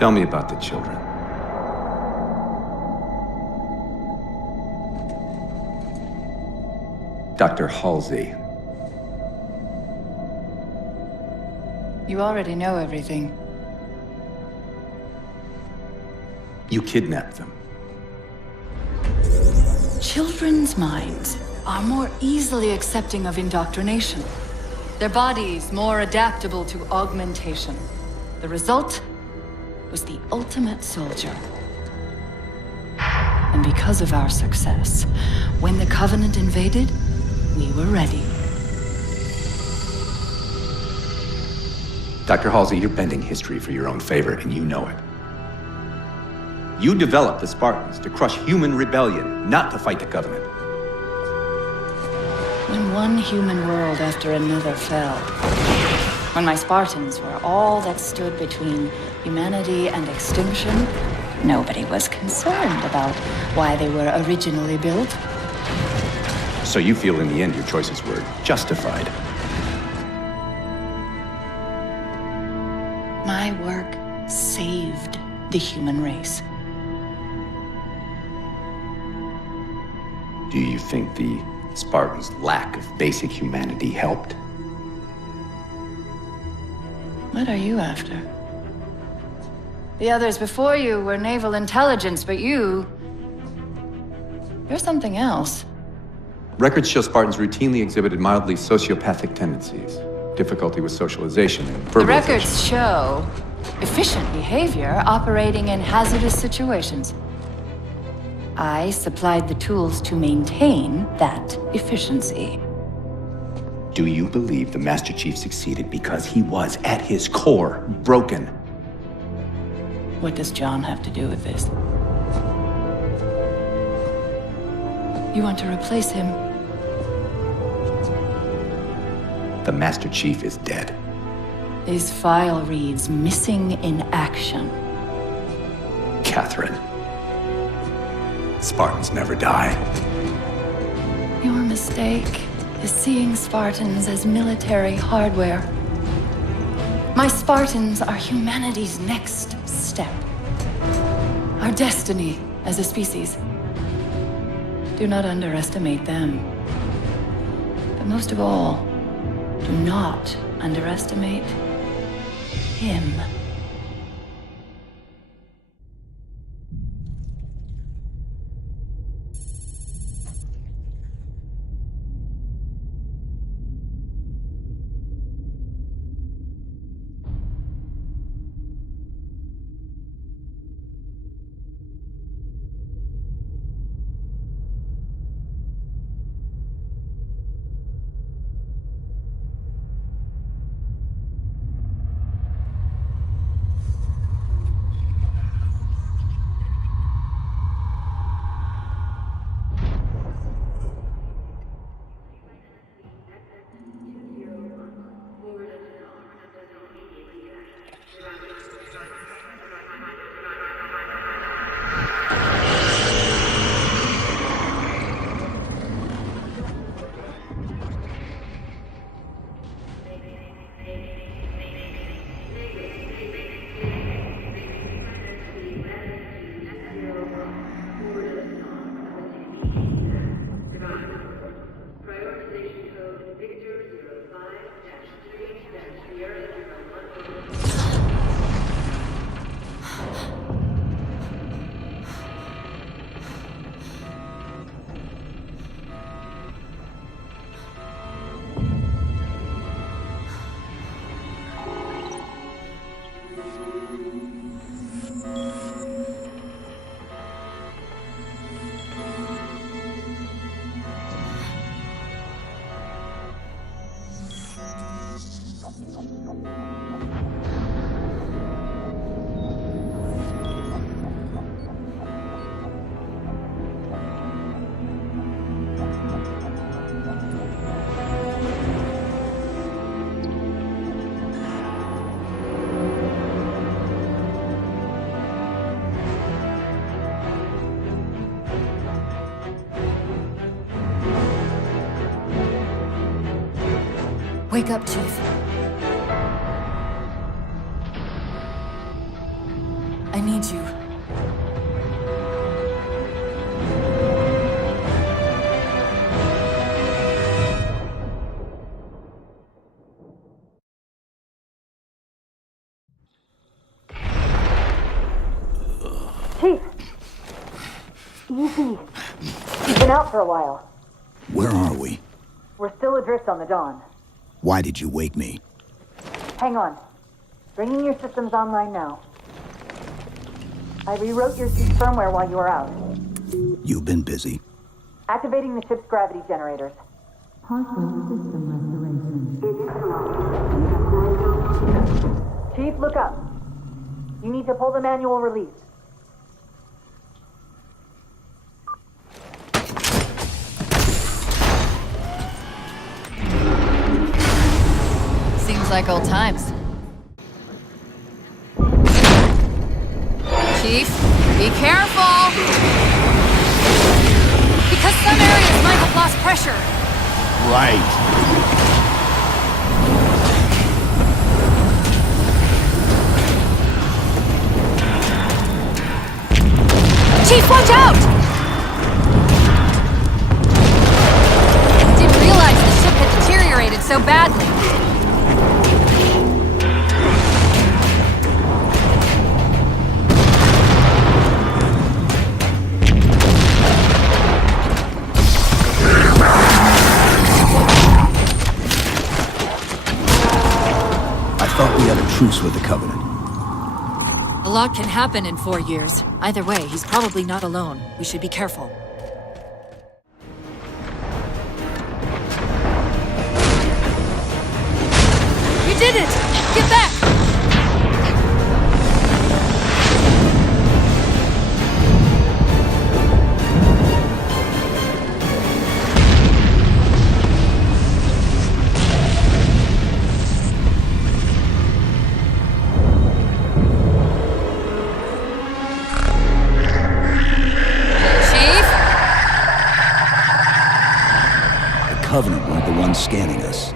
Tell me about the children. Dr. Halsey. You already know everything. You kidnapped them. Children's minds are more easily accepting of indoctrination. Their bodies more adaptable to augmentation. The result was the ultimate soldier. And because of our success, when the Covenant invaded, we were ready. Dr. Halsey, you're bending history for your own favor, and you know it. You developed the Spartans to crush human rebellion, not to fight the Covenant. When one human world after another fell, when my Spartans were all that stood between humanity and extinction, nobody was concerned about why they were originally built. So you feel in the end your choices were justified? My work saved the human race. Do you think the Spartans' lack of basic humanity helped? What are you after? The others before you were naval intelligence, but you're something else. Records show Spartans routinely exhibited mildly sociopathic tendencies, difficulty with socialization, and verbalization. The records show efficient behavior operating in hazardous situations. I supplied the tools to maintain that efficiency. Do you believe the Master Chief succeeded because he was, at his core, broken? What does John have to do with this? You want to replace him? The Master Chief is dead. His file reads missing in action. Catherine. Spartans never die. Your mistake is seeing Spartans as military hardware. My Spartans are humanity's next step. Our destiny as a species. Do not underestimate them. But most of all, do not underestimate him. Wake up, Chief. I need you. Chief! Easy. You've been out for a while. Where are we? We're still adrift on the Dawn. Why did you wake me? Hang on. Bringing your systems online now. I rewrote your suit's firmware while you were out. You've been busy. Activating the ship's gravity generators. Chief, look up. You need to pull the manual release. Seems like old times. Chief, be careful! Because some areas might have lost pressure. Right. Chief, watch out! I didn't realize the ship had deteriorated so badly. I thought we had a truce with the Covenant. A lot can happen in 4 years. Either way, he's probably not alone. We should be careful. We did it! Get back! Covenant weren't the ones scanning us.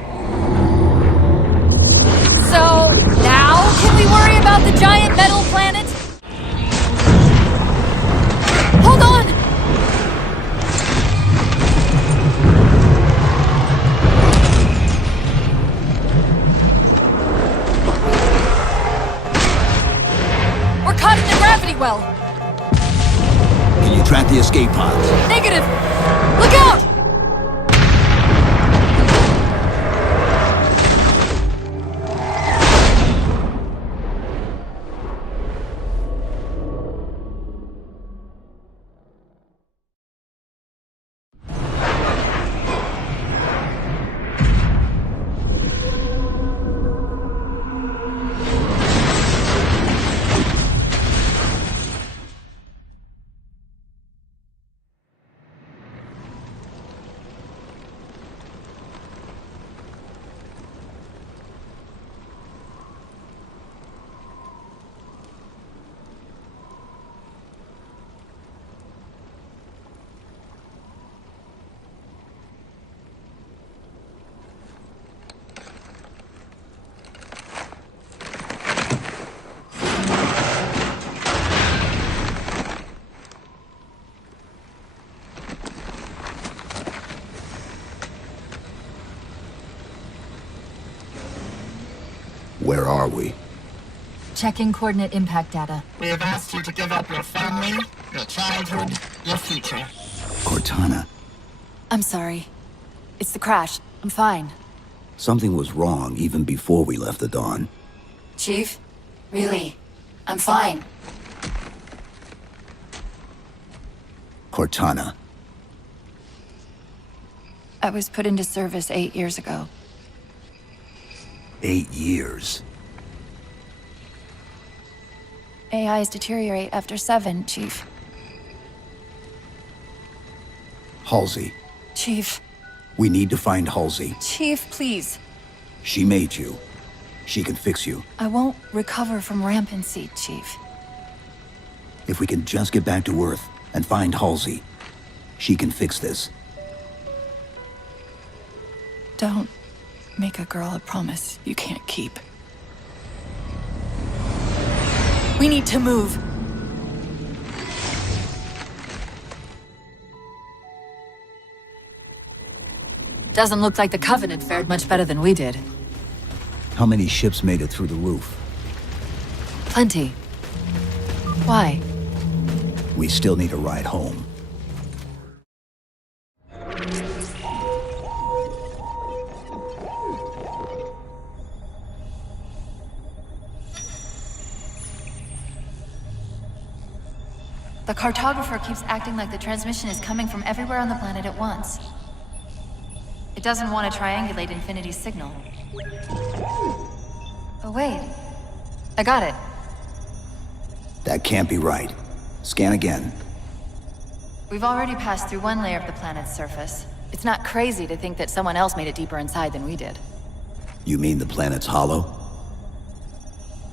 So, now can we worry about the giant metal planet? Hold on! We're caught in the gravity well. Can you track the escape pods? Negative! Look out! Where are we? Checking coordinate impact data. We have asked you to give up your family, your childhood, your future. Cortana. I'm sorry. It's the crash. I'm fine. Something was wrong even before we left the Dawn. Chief? Really? I'm fine. Cortana. I was put into service 8 years ago. 8 years. AIs deteriorate after 7, Chief. Halsey. Chief. We need to find Halsey. Chief, please. She made you. She can fix you. I won't recover from rampancy, Chief. If we can just get back to Earth and find Halsey, she can fix this. Don't make a girl a promise you can't keep. We need to move. Doesn't look like the Covenant fared much better than we did. How many ships made it through the roof? Plenty. Why? We still need a ride home. The cartographer keeps acting like the transmission is coming from everywhere on the planet at once. It doesn't want to triangulate Infinity's signal. Oh wait. I got it. That can't be right. Scan again. We've already passed through one layer of the planet's surface. It's not crazy to think that someone else made it deeper inside than we did. You mean the planet's hollow?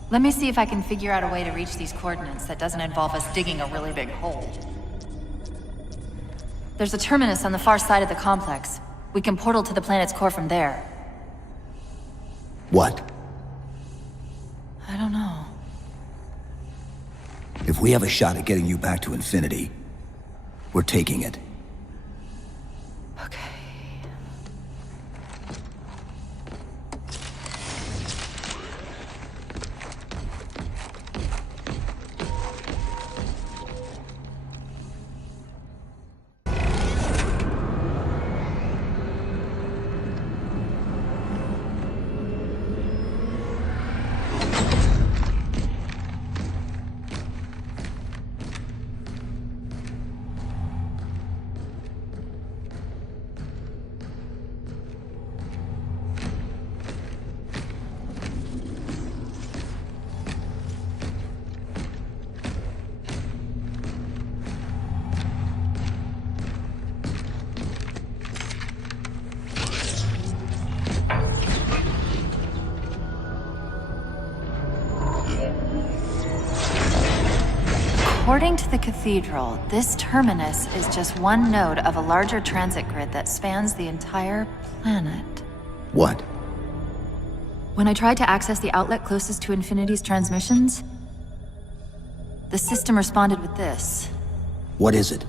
Let me see if I can figure out a way to reach these coordinates that doesn't involve us digging a really big hole. There's a terminus on the far side of the complex. We can portal to the planet's core from there. What? I don't know. If we have a shot at getting you back to Infinity, we're taking it. Okay. According to the Cathedral, this terminus is just one node of a larger transit grid that spans the entire planet. What? When I tried to access the outlet closest to Infinity's transmissions, the system responded with this. What is it?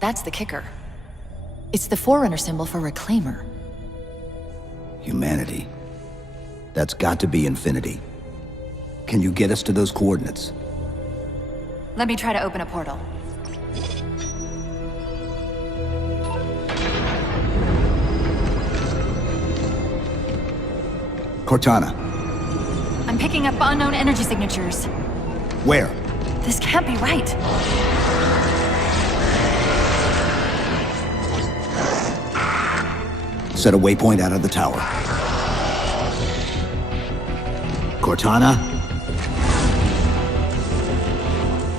That's the kicker. It's the Forerunner symbol for Reclaimer. Humanity. That's got to be Infinity. Can you get us to those coordinates? Let me try to open a portal. Cortana. I'm picking up unknown energy signatures. Where? This can't be right. Set a waypoint out of the tower. Cortana?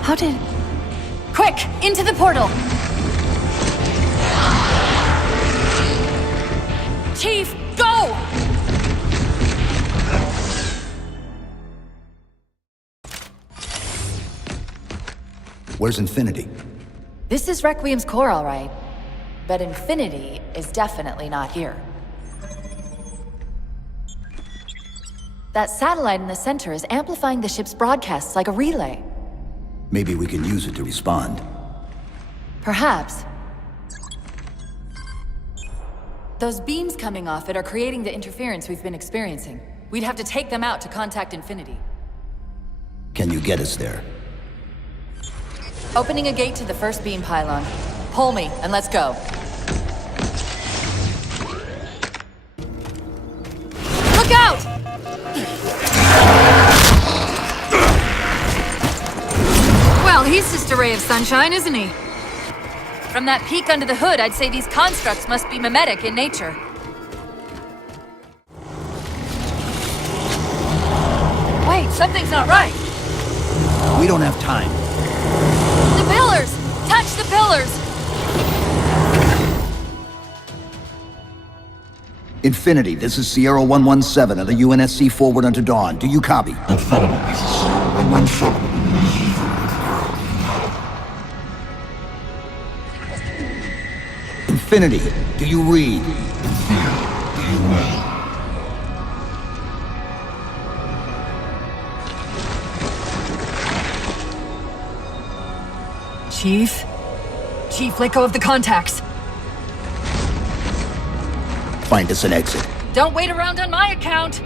How did... Quick! Into the portal! Chief, go! Where's Infinity? This is Requiem's core, all right. But Infinity is definitely not here. That satellite in the center is amplifying the ship's broadcasts like a relay. Maybe we can use it to respond. Perhaps. Those beams coming off it are creating the interference we've been experiencing. We'd have to take them out to contact Infinity. Can you get us there? Opening a gate to the first beam pylon. Pull me, and let's go. Look out! Well, he's just a ray of sunshine, isn't he? From that peek under the hood, I'd say these constructs must be mimetic in nature. Wait, something's not right. We don't have time. The pillars! Touch the pillars! Infinity, this is Sierra 117 of the UNSC forward unto dawn. Do you copy? Infinity, do you read? Chief? Chief, let go of the contacts. find us an exit. Don't wait around on my account!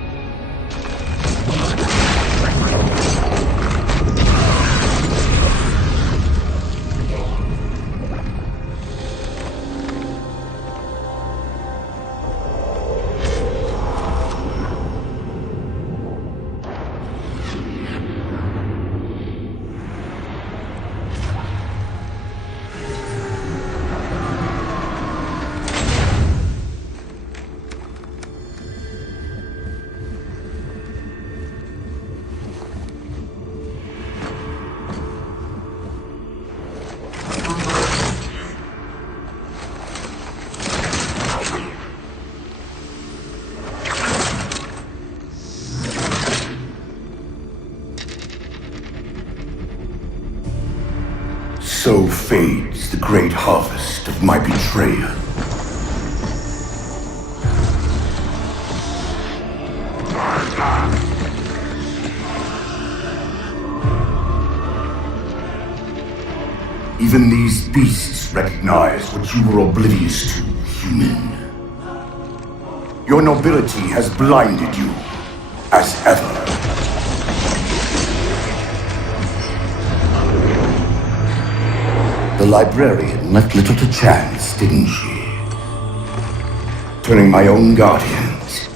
So fades the great harvest of my betrayal. Even these beasts recognize what you were oblivious to, human. Your nobility has blinded you, as ever. The librarian left little to chance, didn't she? Turning my own guardians,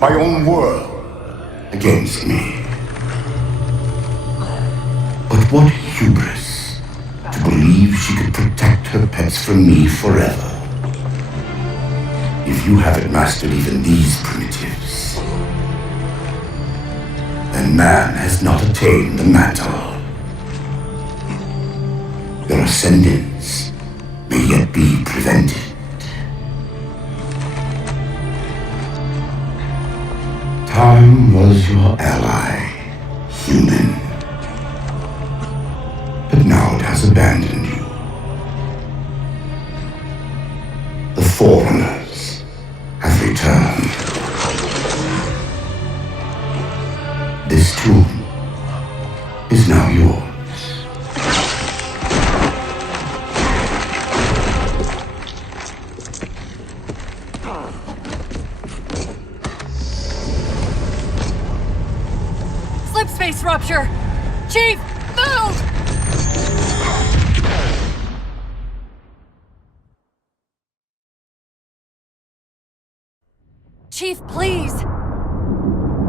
my own world, against me. But what hubris to believe she could protect her pets from me forever. If you haven't mastered even these primitives, then man has not attained the mantle. Their ascendance may yet be prevented. Time was your ally, human. But now it has abandoned you. The Forerunners have returned. This tomb is now yours. Slipspace rupture! Chief, move! Chief, please!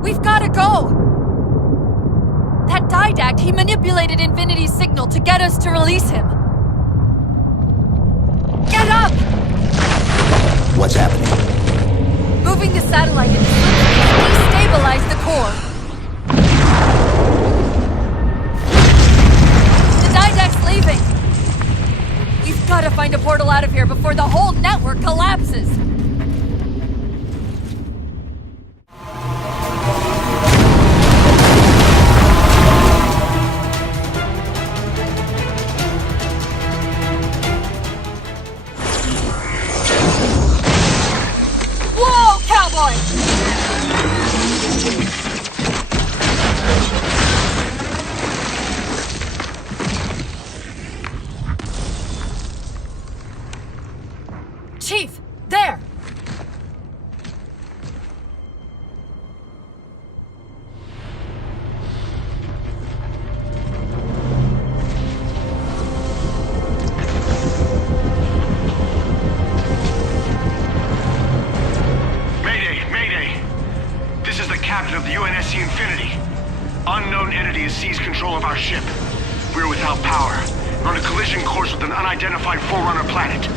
We've gotta go! That Didact, he manipulated Infinity's signal to get us to release him. Get up! What's happening? Moving the satellite into slipspace destabilized the core. The Didact's leaving! We've gotta find a portal out of here before the whole network collapses! Whoa, cowboy! Chief, there! Mayday! Mayday! This is the captain of the UNSC Infinity. Unknown entity has seized control of our ship. We're without power. We're on a collision course with an unidentified Forerunner planet.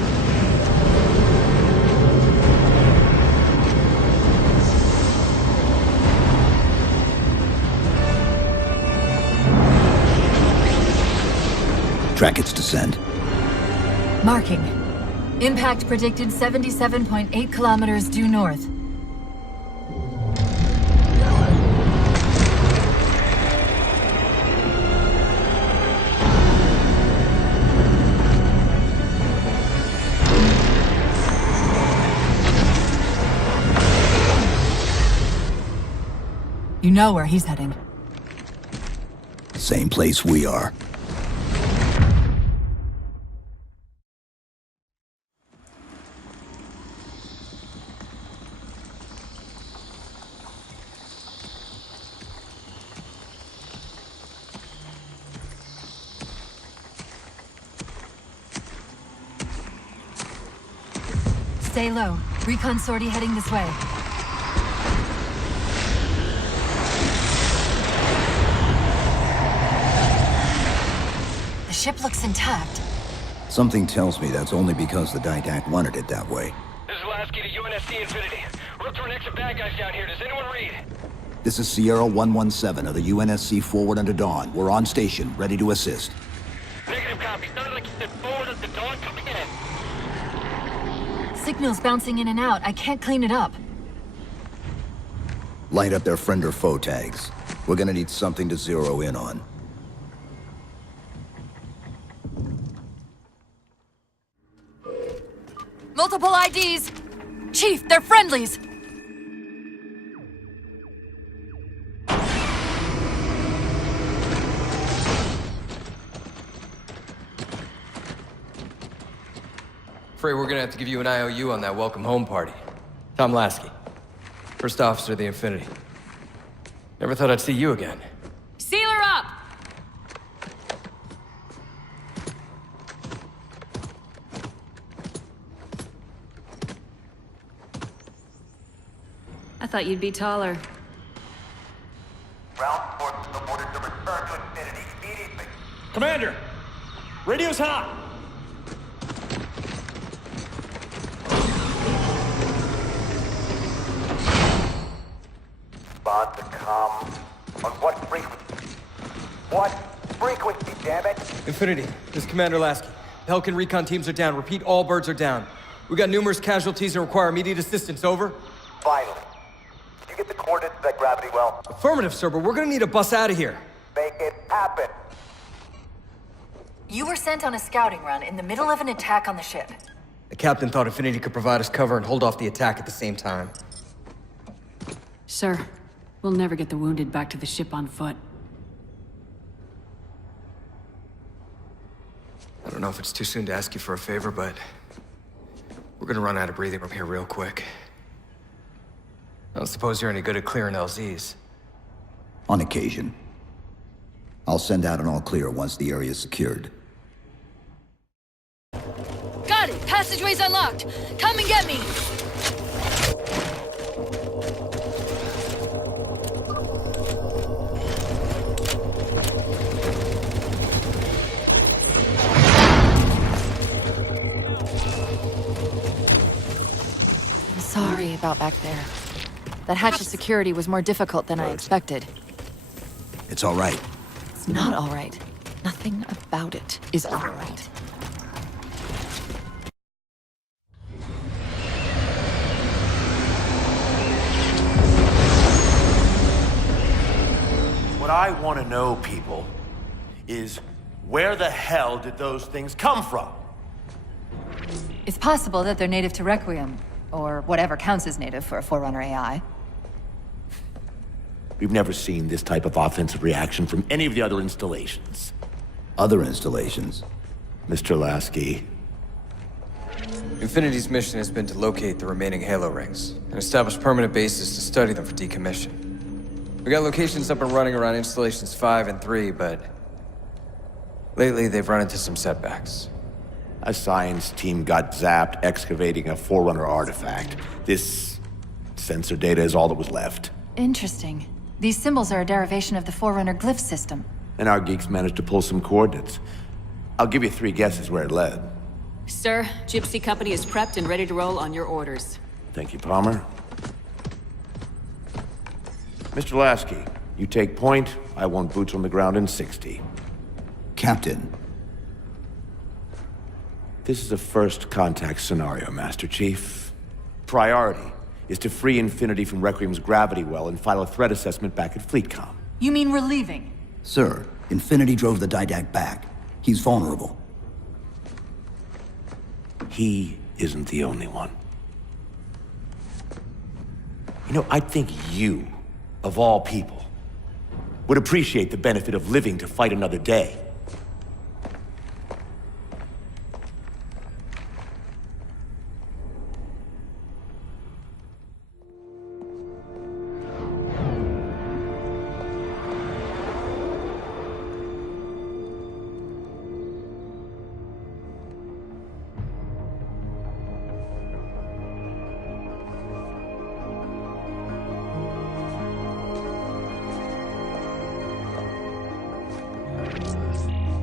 Track its descent. Marking. Impact predicted 77.8 kilometers due north. You know where he's heading. Same place we are. Stay low. Recon sortie heading this way. The ship looks intact. Something tells me that's only because the Didact wanted it that way. This is Lasky to UNSC Infinity. We're up to an extra bad guys down here. Does anyone read? This is Sierra 117 of the UNSC Forward Under Dawn. We're on station, ready to assist. Negative copy. Sounded like you said forward at the dawn coming in. Signal's bouncing in and out. I can't clean it up. Light up their friend or foe tags. We're gonna need something to zero in on. Multiple IDs! Chief, they're friendlies! Afraid we're gonna have to give you an IOU on that welcome home party. Tom Lasky, first officer of the Infinity. Never thought I'd see you again. Seal her up! I thought you'd be taller. Ground forces have ordered to return to Infinity immediately. Commander! Radio's hot! Respond to comm. On what frequency? What frequency, damn it? Infinity, this is Commander Lasky. Pelican recon teams are down. Repeat, all birds are down. We got numerous casualties and require immediate assistance, over. Finally. Did you get the coordinates of that gravity well? Affirmative, sir, but we're gonna need a bus out of here. Make it happen. You were sent on a scouting run in the middle of an attack on the ship. The captain thought Infinity could provide us cover and hold off the attack at the same time. Sir, we'll never get the wounded back to the ship on foot. I don't know if it's too soon to ask you for a favor, but we're gonna run out of breathing room here real quick. I don't suppose you're any good at clearing LZs. On occasion. I'll send out an all clear once the area's secured. Got it! Passageway's unlocked! Come and get me! I'm sorry about back there. That hatch of security was more difficult than I expected. It's all right. It's not all right. Nothing about it is all right. What I want to know, people, is where the hell did those things come from? It's possible that they're native to Requiem, or whatever counts as native for a Forerunner AI. We've never seen this type of offensive reaction from any of the other installations. Other installations? Mr. Lasky. Infinity's mission has been to locate the remaining Halo rings and establish permanent bases to study them for decommission. We got locations up and running around installations 5 and 3, but lately they've run into some setbacks. A science team got zapped excavating a Forerunner artifact. This sensor data is all that was left. Interesting. These symbols are a derivation of the Forerunner glyph system. And our geeks managed to pull some coordinates. I'll give you 3 guesses where it led. Sir, Gypsy Company is prepped and ready to roll on your orders. Thank you, Palmer. Mr. Lasky, you take point. I want boots on the ground in 60. Captain. This is a first contact scenario, Master Chief. Priority is to free Infinity from Requiem's gravity well and file a threat assessment back at FleetCom. You mean we're leaving? Sir, Infinity drove the Didact back. He's vulnerable. He isn't the only one. You know, I think you, of all people, would appreciate the benefit of living to fight another day.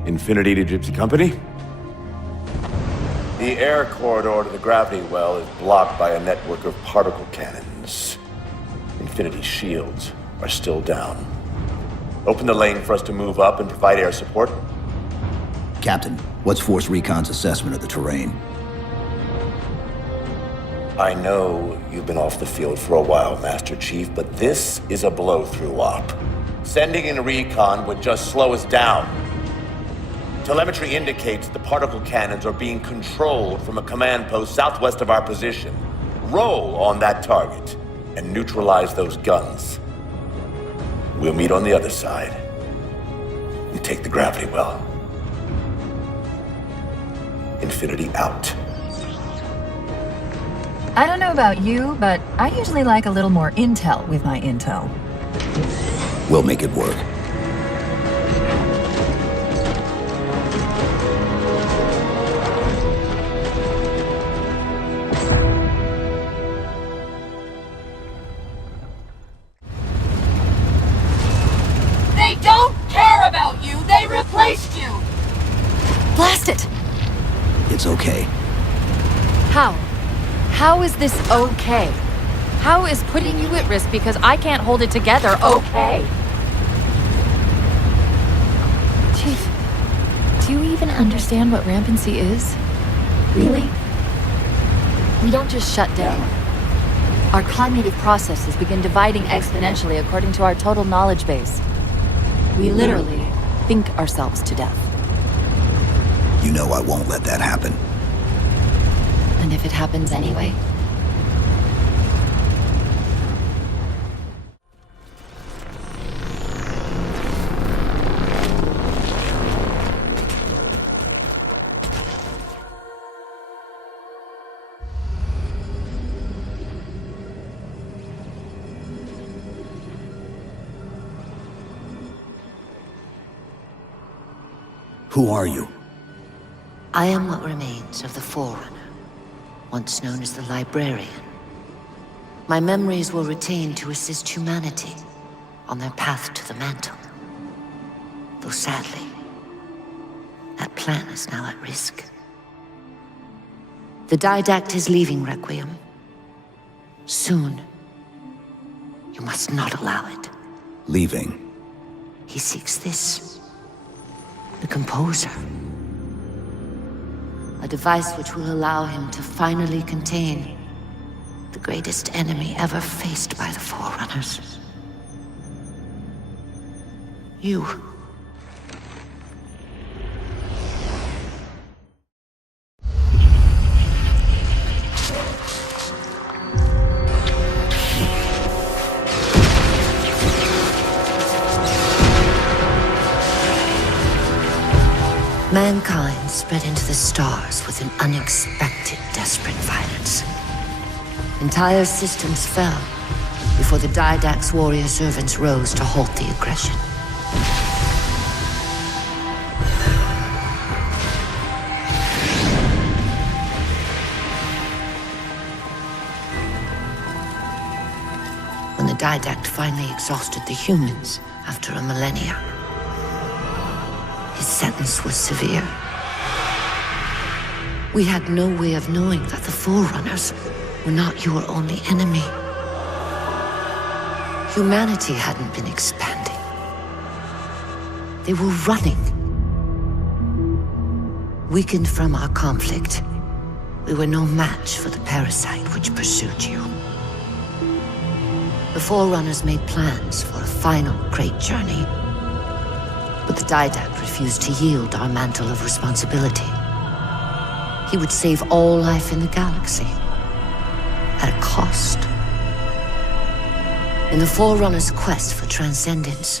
Infinity to Gypsy Company? The air corridor to the gravity well is blocked by a network of particle cannons. Infinity's shields are still down. Open the lane for us to move up and provide air support. Captain, what's Force Recon's assessment of the terrain? I know you've been off the field for a while, Master Chief, but this is a blow-through op. Sending in recon would just slow us down. Telemetry indicates the particle cannons are being controlled from a command post southwest of our position. Roll on that target and neutralize those guns. We'll meet on the other side and take the gravity well. Infinity out. I don't know about you, but I usually like a little more intel with my intel. We'll make it work. They don't care about you! They replaced you! Blast it! It's okay. How? How is this okay? How is putting you at risk because I can't hold it together okay? Chief, do you even understand what rampancy is? Really? We don't just shut down. Our cognitive processes begin dividing exponentially according to our total knowledge base. We literally think ourselves to death. You know I won't let that happen. And if it happens anyway? Who are you? I am what remains of the Forerunner, once known as the Librarian. My memories were retained to assist humanity on their path to the mantle. Though sadly, that plan is now at risk. The Didact is leaving Requiem. Soon. You must not allow it. Leaving? He seeks this. The Composer. A device which will allow him to finally contain the greatest enemy ever faced by the Forerunners. You. Mankind spread into the stars with an unexpected, desperate violence. Entire systems fell before the Didact's warrior servants rose to halt the aggression. When the Didact finally exhausted the humans after a millennia, his sentence was severe. We had no way of knowing that the Forerunners were not your only enemy. Humanity hadn't been expanding. They were running. Weakened from our conflict, we were no match for the parasite which pursued you. The Forerunners made plans for a final great journey, but the Didact refused to yield our mantle of responsibility. He would save all life in the galaxy, at a cost. In the Forerunners' quest for transcendence,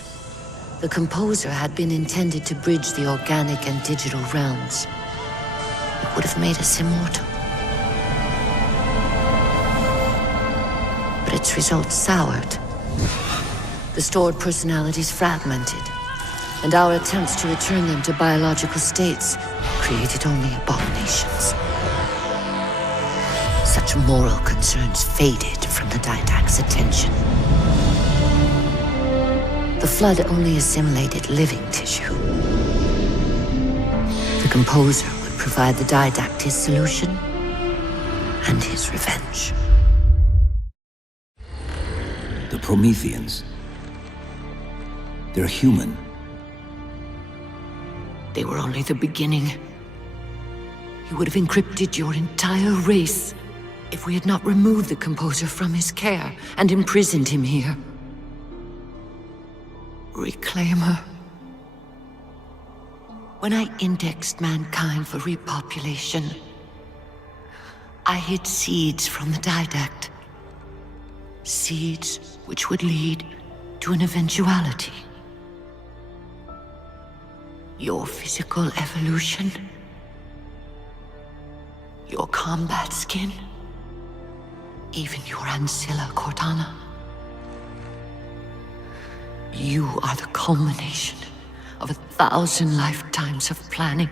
the Composer had been intended to bridge the organic and digital realms. It would have made us immortal. But its results soured. The stored personalities fragmented, and our attempts to return them to biological states created only abominations. Such moral concerns faded from the Didact's attention. The Flood only assimilated living tissue. composer would provide the Didact his solution and his revenge. The Prometheans. They're human. They were only the beginning. He would have encrypted your entire race if we had not removed the composer from his care and imprisoned him here. Reclaimer. When I indexed mankind for repopulation, I hid seeds from the Didact. Seeds which would lead to an eventuality. Your physical evolution. Your combat skin. Even your ancilla, Cortana. You are the culmination of 1,000 lifetimes of planning.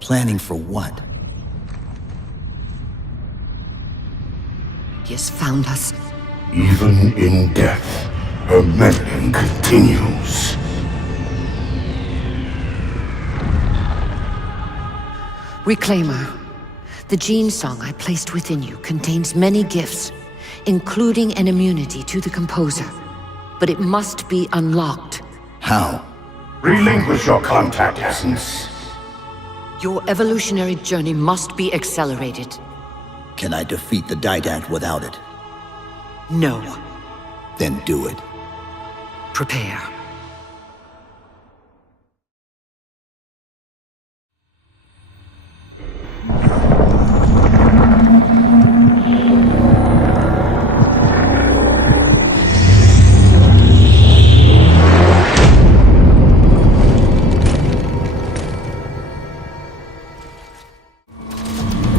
Planning for what? He has found us. Even in death, her meddling continues. Reclaimer. The gene song I placed within you contains many gifts, including an immunity to the composer. But it must be unlocked. How? Relinquish your contact essence. Your evolutionary journey must be accelerated. Can I defeat the Didact without it? No. Then do it. Prepare.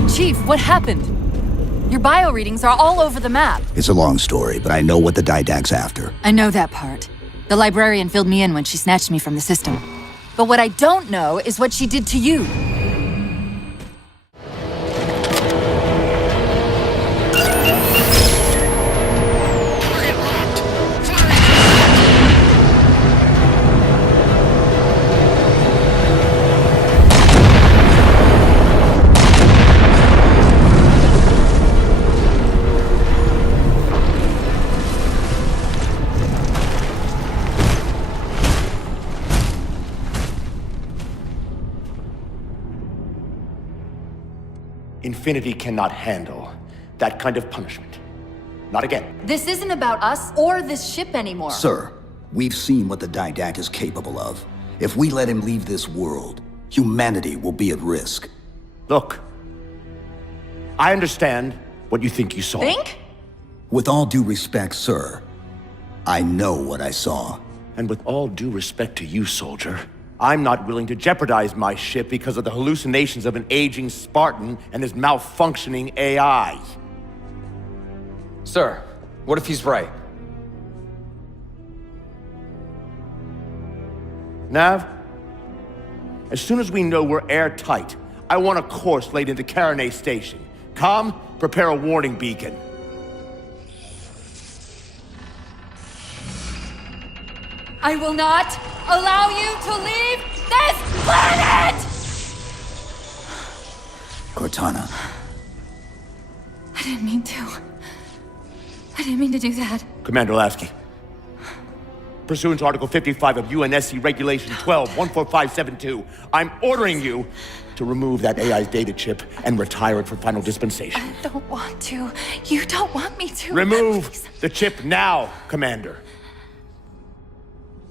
Chief, what happened? Your bio readings are all over the map. It's a long story, but I know what the Didact's after. I know that part. The librarian filled me in when she snatched me from the system. But what I don't know is what she did to you. Infinity cannot handle that kind of punishment. Not again. This isn't about us or this ship anymore. Sir, we've seen what the Didact is capable of. If we let him leave this world, humanity will be at risk. Look, I understand what you think you saw. Think? With all due respect, sir, I know what I saw. And with all due respect to you, soldier, I'm not willing to jeopardize my ship because of the hallucinations of an aging Spartan and his malfunctioning AI. Sir, what if he's right? Nav, as soon as we know we're airtight, I want a course laid into Caranay Station. Com, prepare a warning beacon. I will not allow you to leave this planet! Cortana. I didn't mean to. I didn't mean to do that. Commander Lasky. Pursuant to Article 55 of UNSC Regulation 12-14572, I'm ordering you to remove that AI's data chip and retire it for final dispensation. I don't want to. You don't want me to. Remove Please. the chip now, Commander.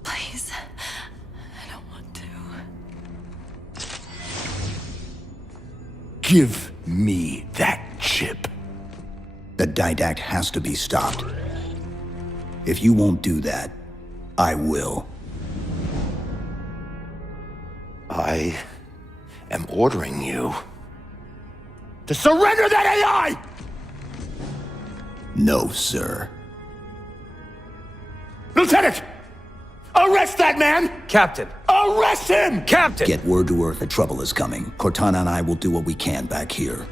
Please. I don't want to. Give me that chip. The Didact has to be stopped. If you won't do that, I will. I am ordering you to surrender that AI! No, sir. Lieutenant! Arrest that man! Captain! Arrest him! Captain! Get word to Earth that trouble is coming. Cortana and I will do what we can back here.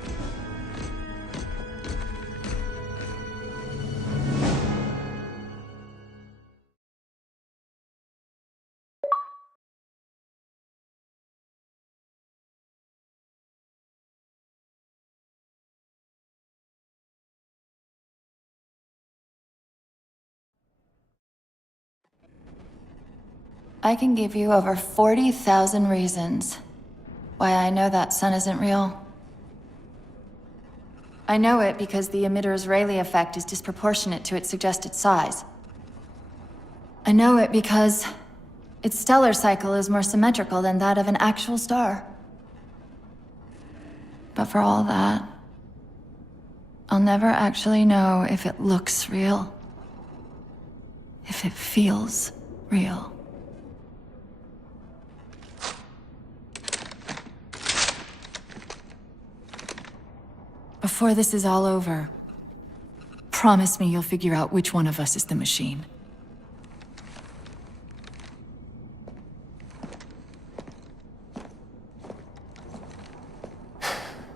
I can give you over 40,000 reasons why I know that sun isn't real. I know it because the emitter's Rayleigh effect is disproportionate to its suggested size. I know it because its stellar cycle is more symmetrical than that of an actual star. But for all that, I'll never actually know if it looks real. If it feels real. Before this is all over, promise me you'll figure out which one of us is the machine.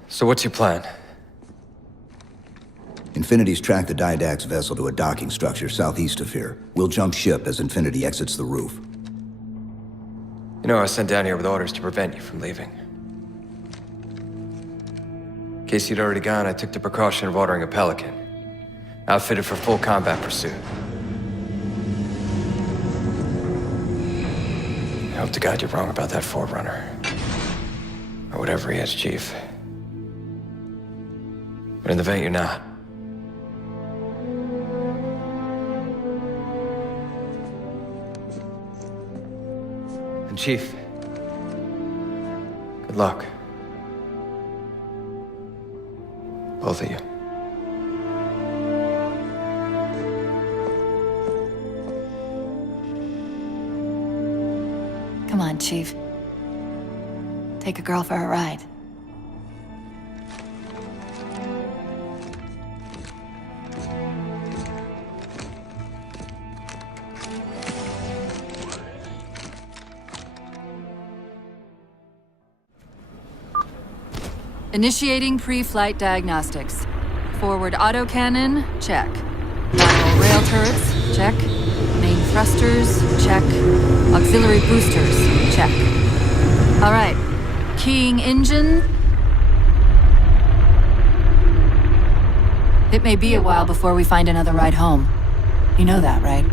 So what's your plan? Infinity's tracked the Didact's vessel to a docking structure southeast of here. We'll jump ship as Infinity exits the roof. You know, I was sent down here with orders to prevent you from leaving. In case you'd already gone, I took the precaution of ordering a Pelican, outfitted for full combat pursuit. I hope to God you're wrong about that Forerunner. Or whatever he is, Chief. But in the event you're not. And Chief, good luck. Both of you. Come on, Chief. Take a girl for a ride. Initiating pre-flight diagnostics. Forward autocannon, check. Lateral rail turrets, check. Main thrusters, check. Auxiliary boosters, check. All right. Keying engine. It may be a while before we find another ride home. You know that, right?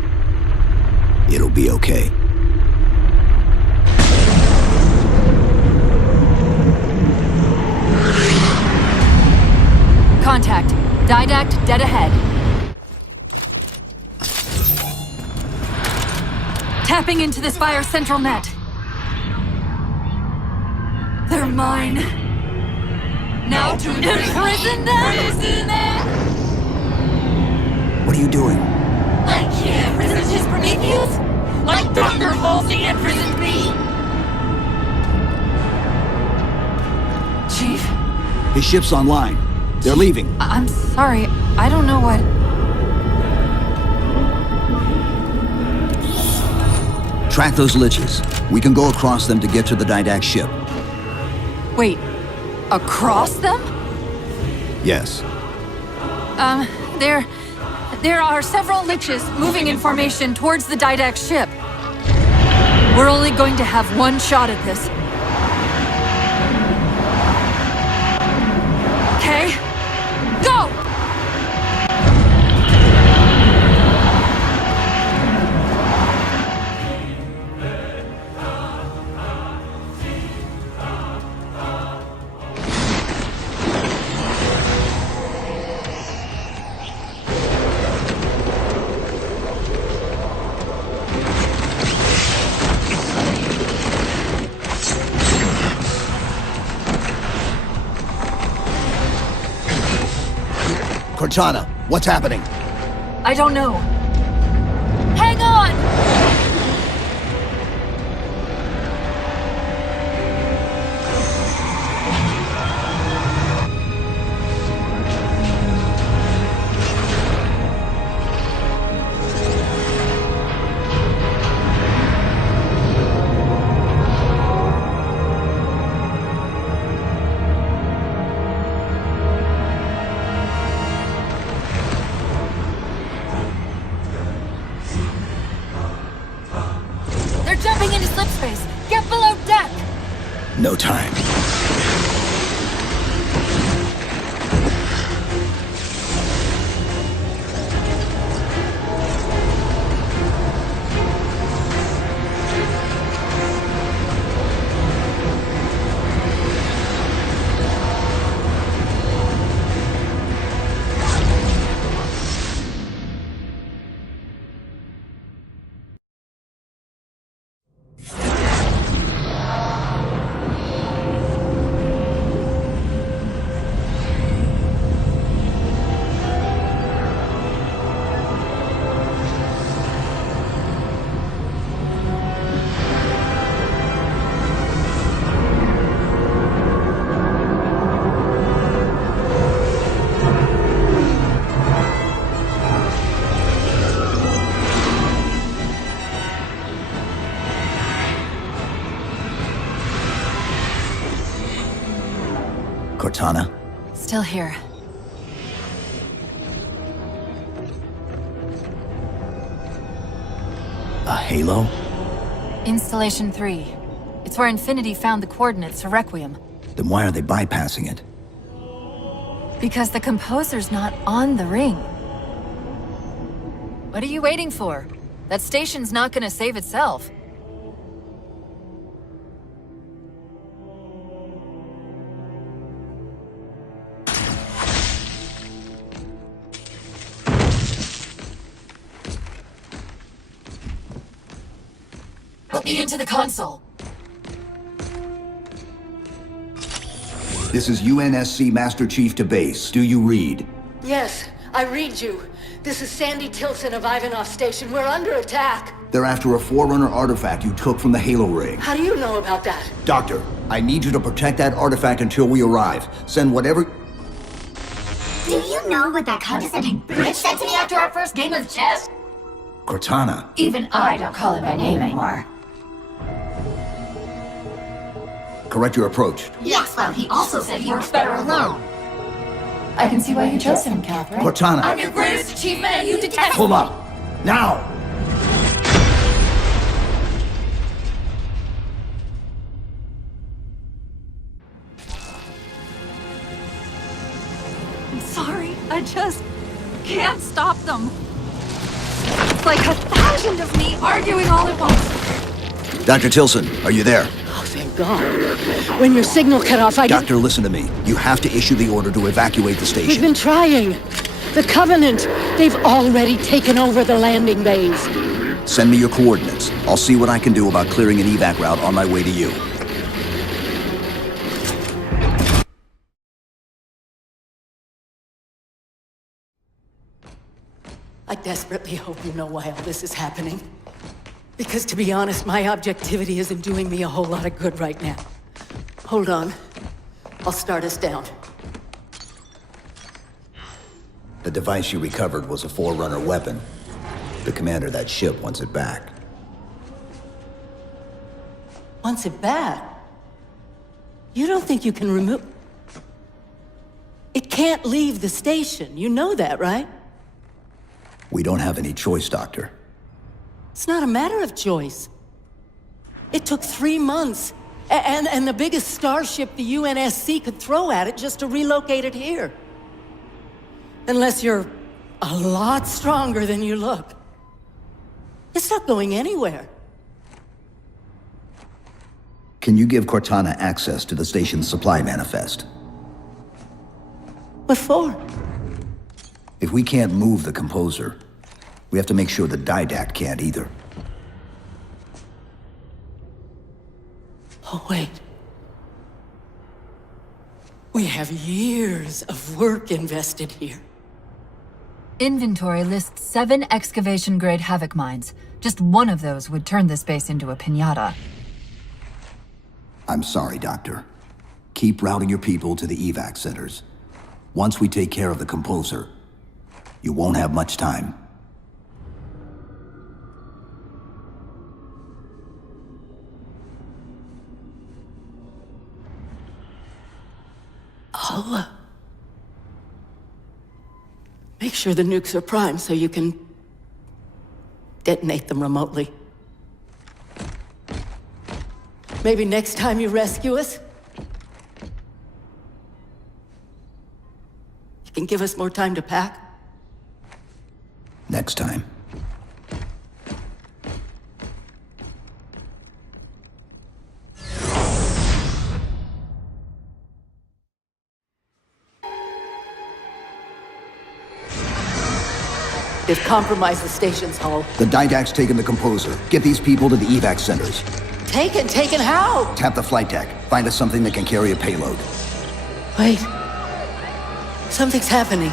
It'll be okay. Contact. Didact dead ahead. Tapping into this fire central net. They're mine. Now to imprison them! What are you doing? Like he imprisoned his Prometheus? Like Thunderbolts he imprisoned me? Chief? His ship's online. They're leaving. I'm sorry. I don't know what... Track those liches. We can go across them to get to the Didact ship. Wait. Across them? Yes. There are several liches moving in formation towards the Didact ship. We're only going to have one shot at this. Okay? Go! Cortana, what's happening? I don't know. Hang on! Jumping into slip space! Get below deck! No time. Cortana? Still here. A halo? Installation 3. It's where Infinity found the coordinates for Requiem. Then why are they bypassing it? Because the composer's not on the ring. What are you waiting for? That station's not gonna save itself. Put me into the console. This is UNSC Master Chief to base. Do you read? Yes, I read you. This is Sandy Tilson of Ivanov Station. We're under attack. They're after a Forerunner artifact you took from the Halo ring. How do you know about that? Doctor, I need you to protect that artifact until we arrive. Send whatever... Do you know what that condescending bitch said to me after our first game of chess? Cortana. Even I don't call him by name anymore. Correct your approach. Yes, well, he also said he works better alone. I can see why you chose him, Catherine. Cortana. I'm your greatest achievement and you detest Hold up. Now! I'm sorry, I just can't stop them. It's like 1,000 of me arguing all at once. Dr. Tilson, are you there? Oh, thank God. When your signal cut off, Doctor, listen to me. You have to issue the order to evacuate the station. We've been trying. The Covenant, they've already taken over the landing bays. Send me your coordinates. I'll see what I can do about clearing an evac route on my way to you. I desperately hope you know why all this is happening. Because to be honest, my objectivity isn't doing me a whole lot of good right now. Hold on. I'll start us down. The device you recovered was a Forerunner weapon. The commander of that ship wants it back. Wants it back? You don't think you can remove... It can't leave the station. You know that, right? We don't have any choice, Doctor. It's not a matter of choice. It took 3 months, and the biggest starship the UNSC could throw at it just to relocate it here. Unless you're a lot stronger than you look. It's not going anywhere. Can you give Cortana access to the station's supply manifest? What for? If we can't move the composer, we have to make sure the Didact can't either. Oh, wait. We have years of work invested here. Inventory lists 7 excavation-grade Havoc mines. Just one of those would turn this base into a piñata. I'm sorry, Doctor. Keep routing your people to the evac centers. Once we take care of the composer, you won't have much time. I'll, make sure the nukes are primed so you can detonate them remotely. Maybe next time you rescue us, you can give us more time to pack. Next time. They've compromised the station's hull. The Didact's taken the composer. Get these people to the evac centers. Taken how? Tap the flight deck. Find us something that can carry a payload. Wait. Something's happening.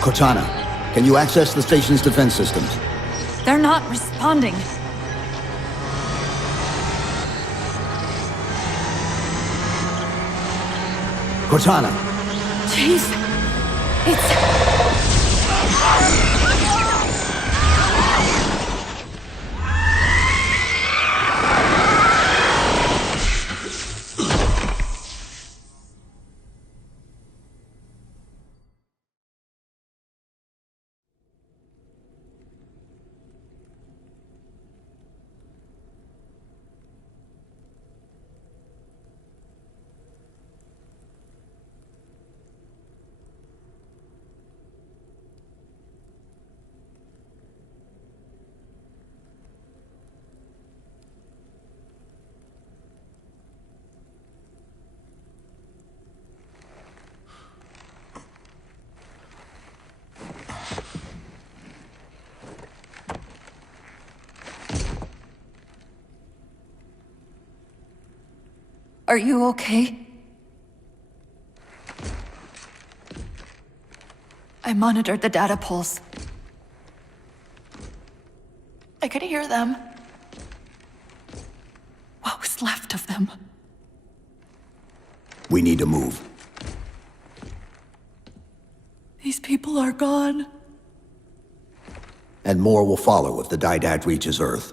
Cortana, can you access the station's defense systems? They're not responding. Cortana! Jeez. It's... Are you okay? I monitored the data pulse. I could hear them. What was left of them? We need to move. These people are gone. And more will follow if the Didact reaches Earth.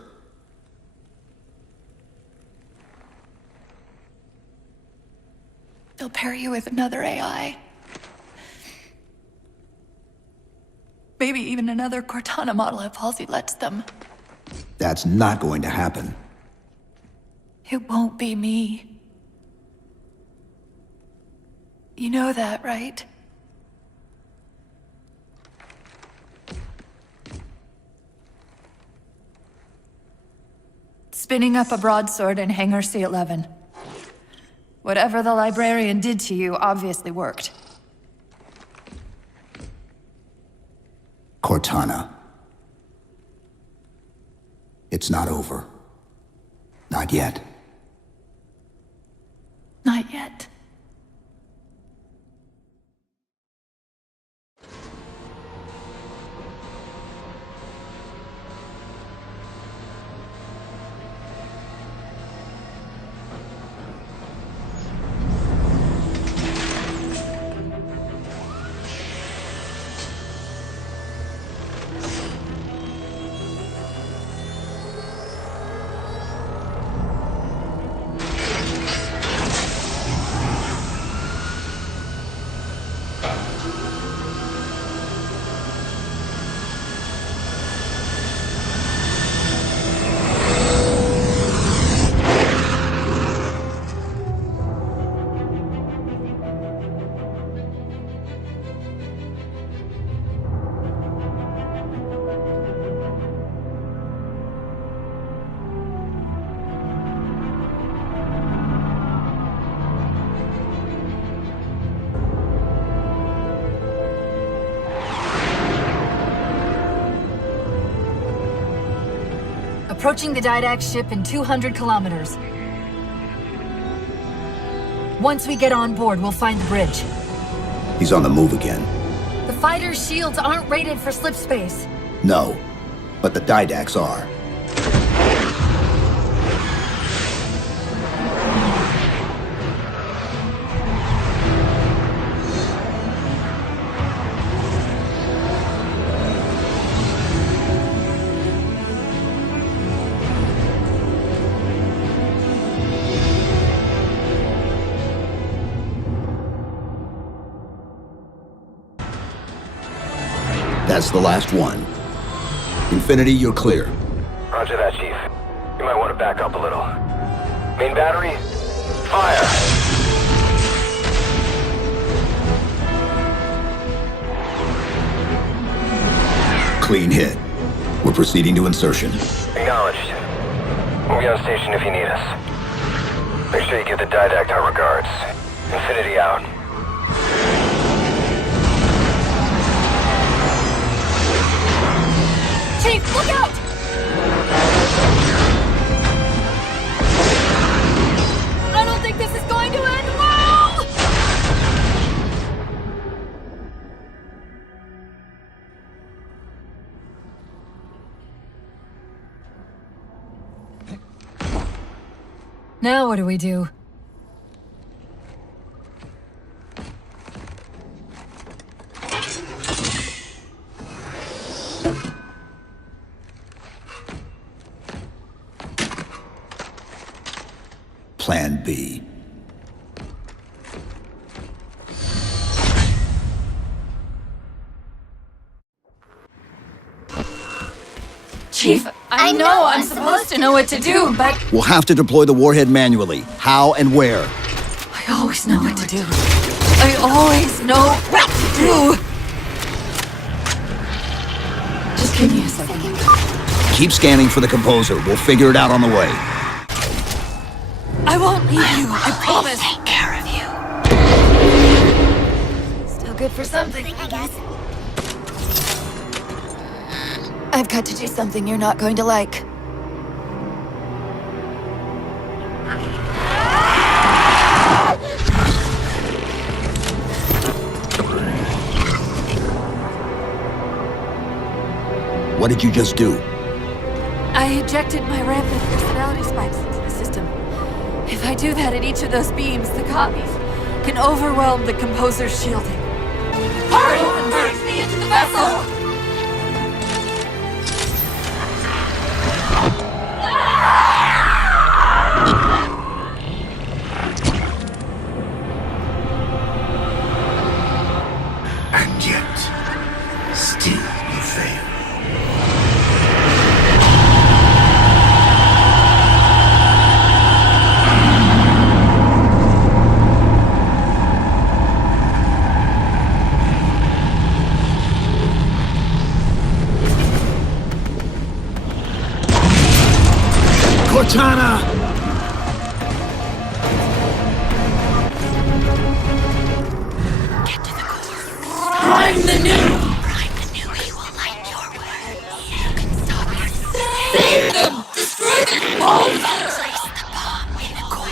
They'll pair you with another AI. Maybe even another Cortana model if Halsey lets them. That's not going to happen. It won't be me. You know that, right? Spinning up a broadsword in Hangar C-11. Whatever the librarian did to you obviously worked. Cortana. It's not over. Not yet. Not yet. Approaching the Didact ship in 200 kilometers. Once we get on board, we'll find the bridge. He's on the move again. The fighter's shields aren't rated for slip space. No, but the Didacts are. That's the last one. Infinity, you're clear. Roger that, Chief. You might want to back up a little. Main battery, fire! Clean hit. We're proceeding to insertion. Acknowledged. We'll be on station if you need us. Make sure you give the Didact our regards. Infinity out. Chief, look out! I don't think this is going to end well! Now what do we do? Plan B. Chief, I know I'm supposed to know what to do, but We'll have to deploy the warhead manually. How and where? I always know what to do. I always know what to do! Just give me a second. Keep scanning for the composer. We'll figure it out on the way. I won't leave you, I promise. Take care of you. Still good for something, I guess. I've got to do something you're not going to like. What did you just do? I ejected my rampant personality spikes into the system. If I do that at each of those beams, the copies can overwhelm the composer's shielding. Hurry! Converts me into the vessel! And yet, still you fail. Cortana! Prime the new! Prime the new, he will light your way. You can stop it. Save them! Destroy them all! Place the bomb in the core.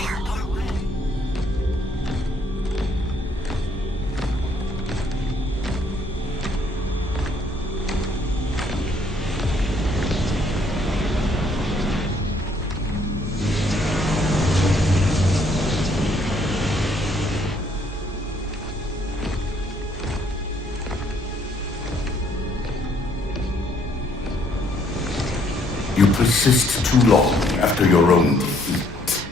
You persist too long after your own defeat.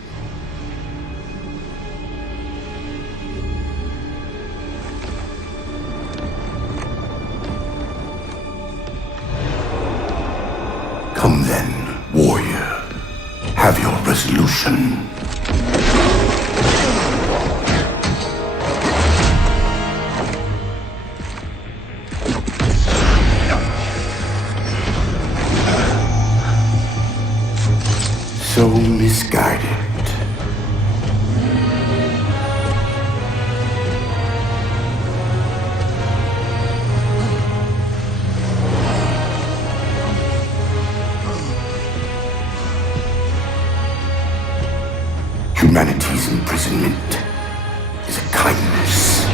Come then, warrior. Have your resolution. So misguided. Humanity's imprisonment is a kindness.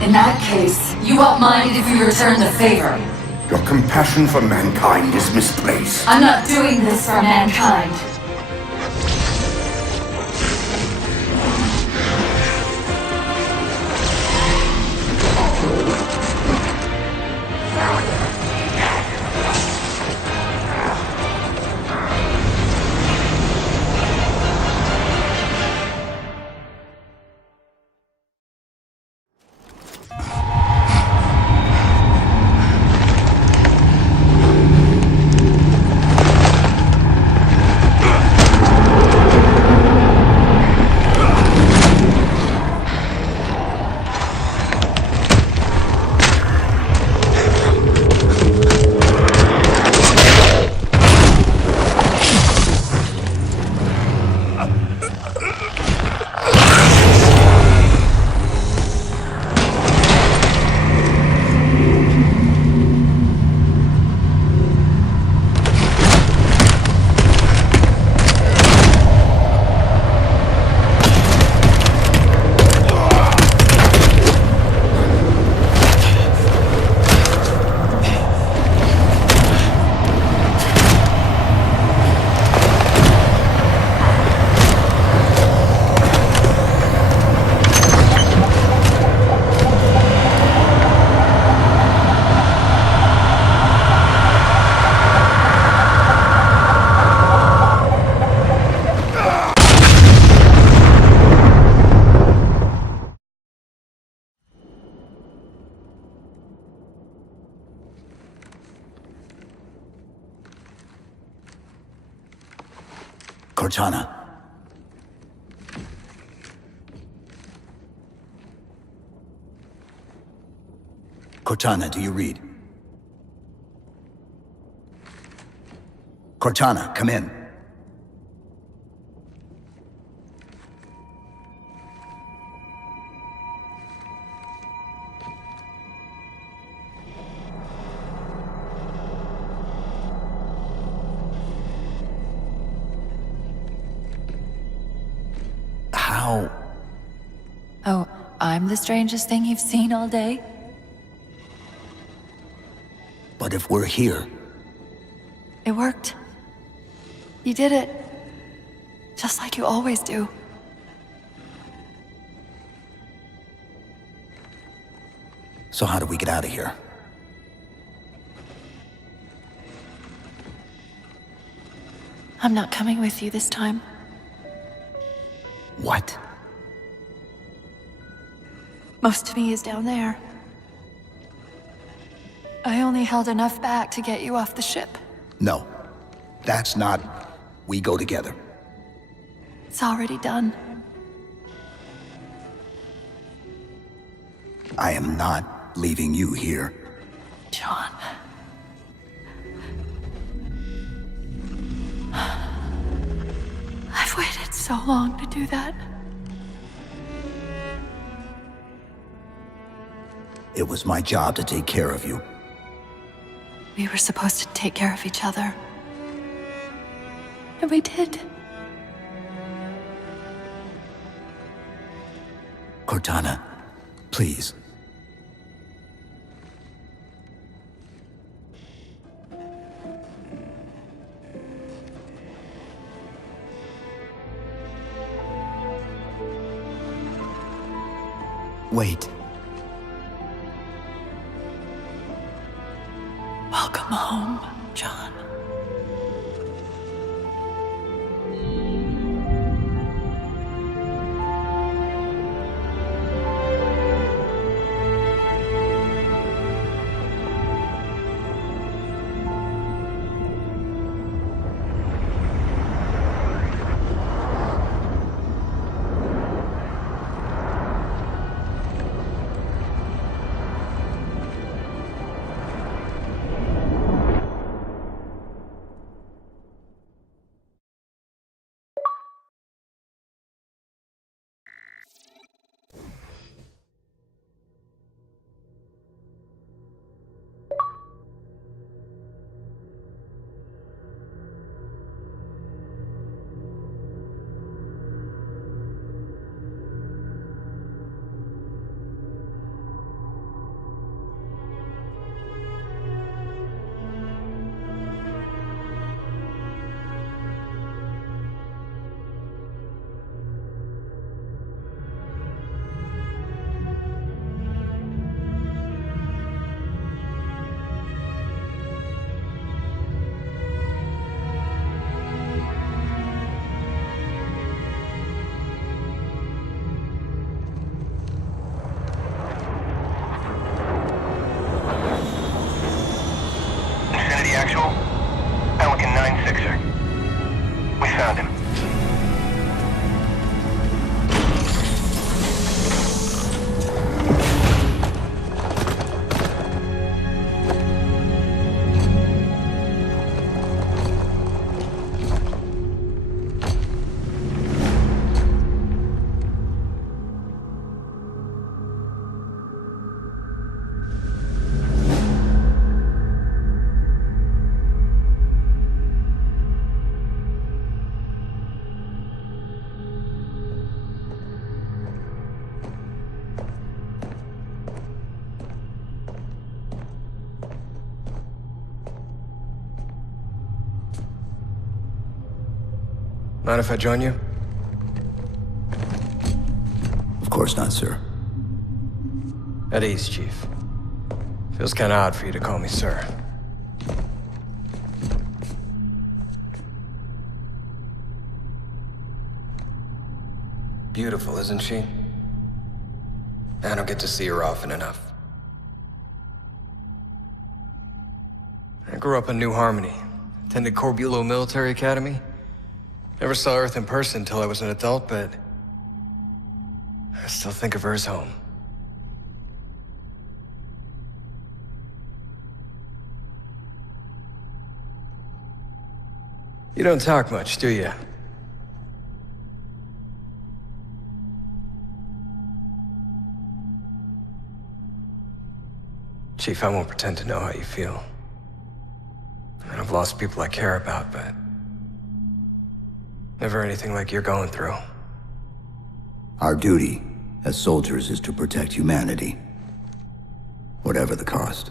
In that case, you won't mind if we return the favor. Your compassion for mankind is misplaced. I'm not doing this for mankind. Cortana. Cortana, do you read? Cortana, come in. I'm the strangest thing you've seen all day? But if we're here, It worked. You did it. Just like you always do. so how do we get out of here? I'm not coming with you this time. What? Most of me is down there. I only held enough back to get you off the ship. No. That's not... We go together. It's already done. I am not leaving you here. John. I've waited so long to do that. It was my job to take care of you. We were supposed to take care of each other. And we did. Cortana, please. Wait. Welcome home, John. Actual, Pelican 9-6er. We found him. Mind if I join you? Of course not, sir. At ease, Chief. Feels kinda odd for you to call me sir. Beautiful, isn't she? I don't get to see her often enough. I grew up in New Harmony, attended Corbulo Military Academy. Never saw Earth in person until I was an adult, but I still think of her as home. You don't talk much, do you? Chief, I won't pretend to know how you feel. I've lost people I care about, but never anything like you're going through. Our duty as soldiers is to protect humanity. Whatever the cost.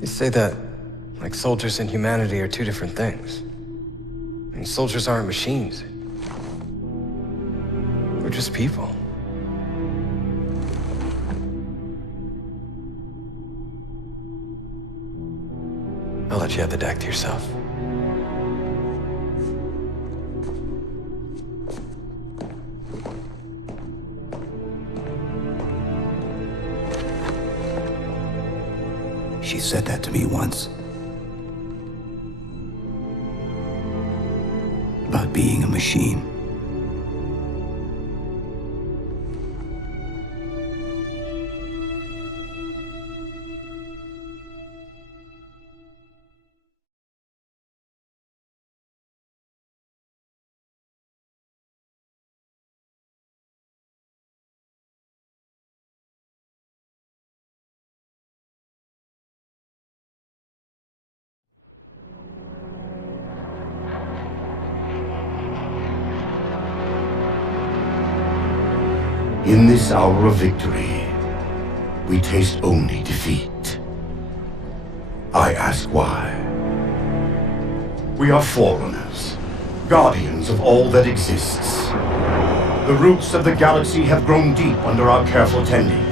You say that like soldiers and humanity are two different things. I mean, soldiers aren't machines. We're just people. I'll let you have the deck to yourself. She said that to me once. About being a machine. In this hour of victory, we taste only defeat. I ask why. We are forerunners, guardians of all that exists. The roots of the galaxy have grown deep under our careful tending.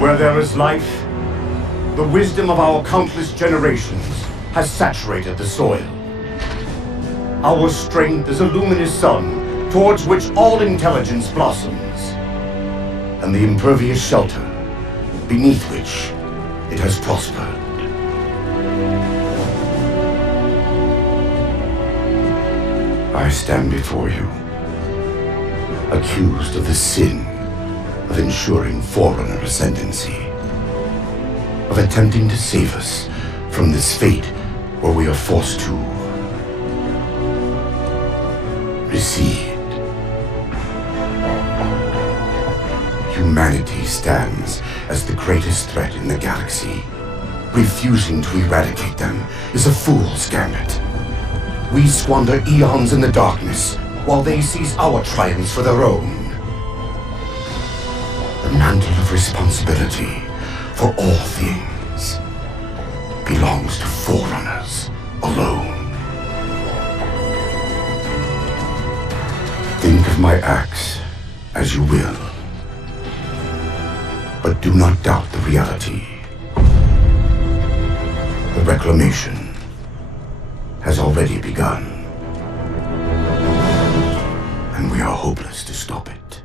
Where there is life, the wisdom of our countless generations has saturated the soil. Our strength is a luminous sun towards which all intelligence blossoms. And the impervious shelter beneath which it has prospered. I stand before you, accused of the sin of ensuring Forerunner ascendancy, of attempting to save us from this fate where we are forced to recede. Humanity stands as the greatest threat in the galaxy. Refusing to eradicate them is a fool's gambit. We squander eons in the darkness, while they seize our triumphs for their own. The mantle of responsibility for all things belongs to Forerunners alone. Think of my acts as you will. But do not doubt the reality. The reclamation has already begun. And we are hopeless to stop it.